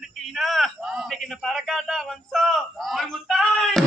வந்துட்டீனா இன்னைக்கு இந்த பறக்காட்டா வம்சம் ஒரு முத்தாய்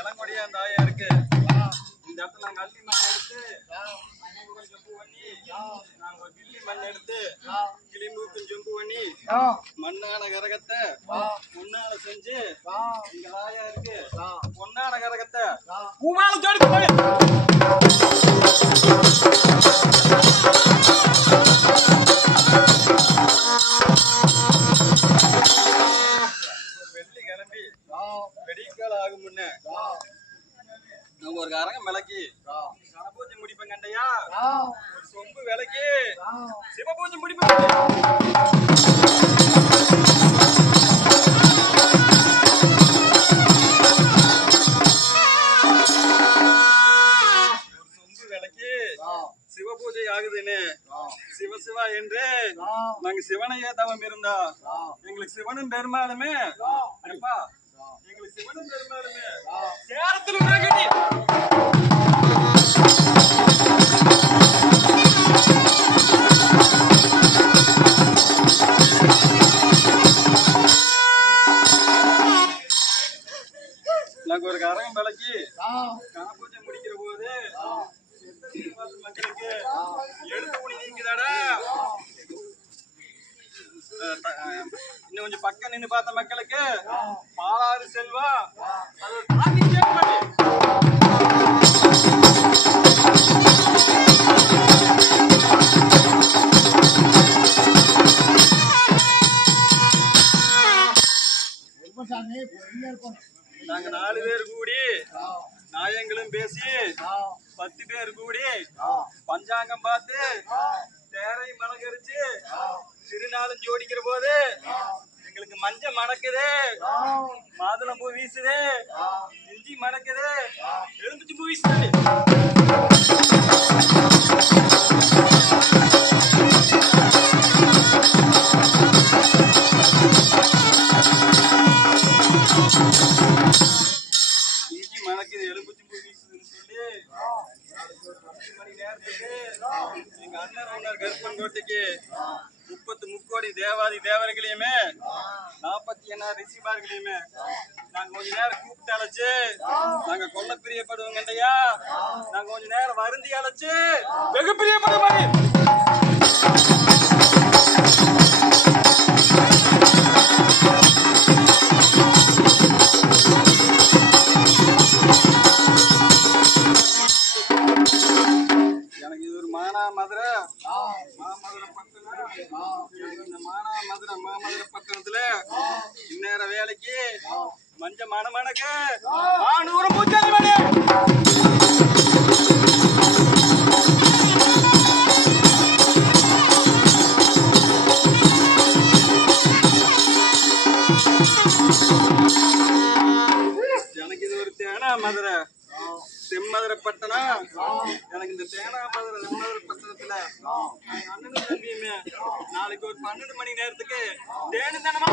இளங்கொடியா அந்த ஆயா இருக்கு. இந்த இடத்துல நாங்க அள்ளி மண் எடுத்து ஜம்பு பண்ணி நாங்க கிள்ளி மண் எடுத்து கிளிம்பூக்கும் ஜம்பு பண்ணி மண்ணான கரகத்தை பொன்னால செஞ்சு இங்க ஆயா இருக்கு. பொன்னான கரகத்தை பூமால ஜோடி வெள்ளி கிளம்பி வெடிக்கால ஆகும் முன்ன நாங்க ஒரு கரகம் விளக்கி கனபூஜை முடிப்பேன் கண்டையா. ஒரு சொம்பு விளக்கி சிவபூஜை முடிப்பேன். ஒரு சொம்பு விளக்கி சிவபூஜை ஆகுதுன்னு சிவசிவா என்று நாங்க சிவனையே தவம் இருந்தா எங்களுக்கு சிவனும் பெருமாளுமே எங்களுக்கு சிவனும் பெருமாளுமே சேரத்தில் நாங்க ஒரு கரகம் விளக்கி கனபூஜை முடிக்கிற போது மக்களுக்கு எடுத்து முடி நீக்குதாடா. இன்னும் கொஞ்சம் பக்கம் நின்று பார்த்த மக்களுக்கு பாலாறு செல்வா அது நாங்க 4 பேர் கூடி நாயங்களும் பேசி 10 பேர் கூடி பஞ்சாங்கம் பார்த்து தேரை மணக்கரிச்சு திருநாளும் ஜோடிக்கிற போது எங்களுக்கு மஞ்ச மணக்குது, மாதுளம் பூ வீசுது, இஞ்சி மணக்குது, எலுமிச்சி பூ வீசுது. இஞ்சி மணக்குது, எலுமிச்சி பூ வீசுதுன்னு சொல்லி 10 மணி நேரத்துக்கு எங்க அண்ணன் கருப்பன் கோட்டைக்கு 30 முக்கோடி தேவாதி தேவர்களையுமே 48 ரிஷிமார்களையுமே நாங்க கொஞ்ச நேரம் கூப்பிட்டு அழைச்சு நாங்க கொல்ல பிரியப்படுவோம் கண்டையா. நாங்க கொஞ்ச நேரம் வருந்தி அழைச்சு வெகு பிரியப்படுவோம். எனக்கு இது ஒரு மானாமதுரை இந்த மானாமதுரை பட்டணத்துல இந்நேர வேலைக்கு மஞ்ச மணமணக்கு 400 பூச்சாதி மணி. எனக்கு இது ஒரு தேனா மதுரை செம்மதுரை பட்டணம். எனக்கு இந்த தேனா மதுரை செம்மதுரை பட்டணத்துல அண்ணனும் தம்பியுமே நாளைக்கு ஒரு 12 மணி நேரத்துக்கு தேனி தானமா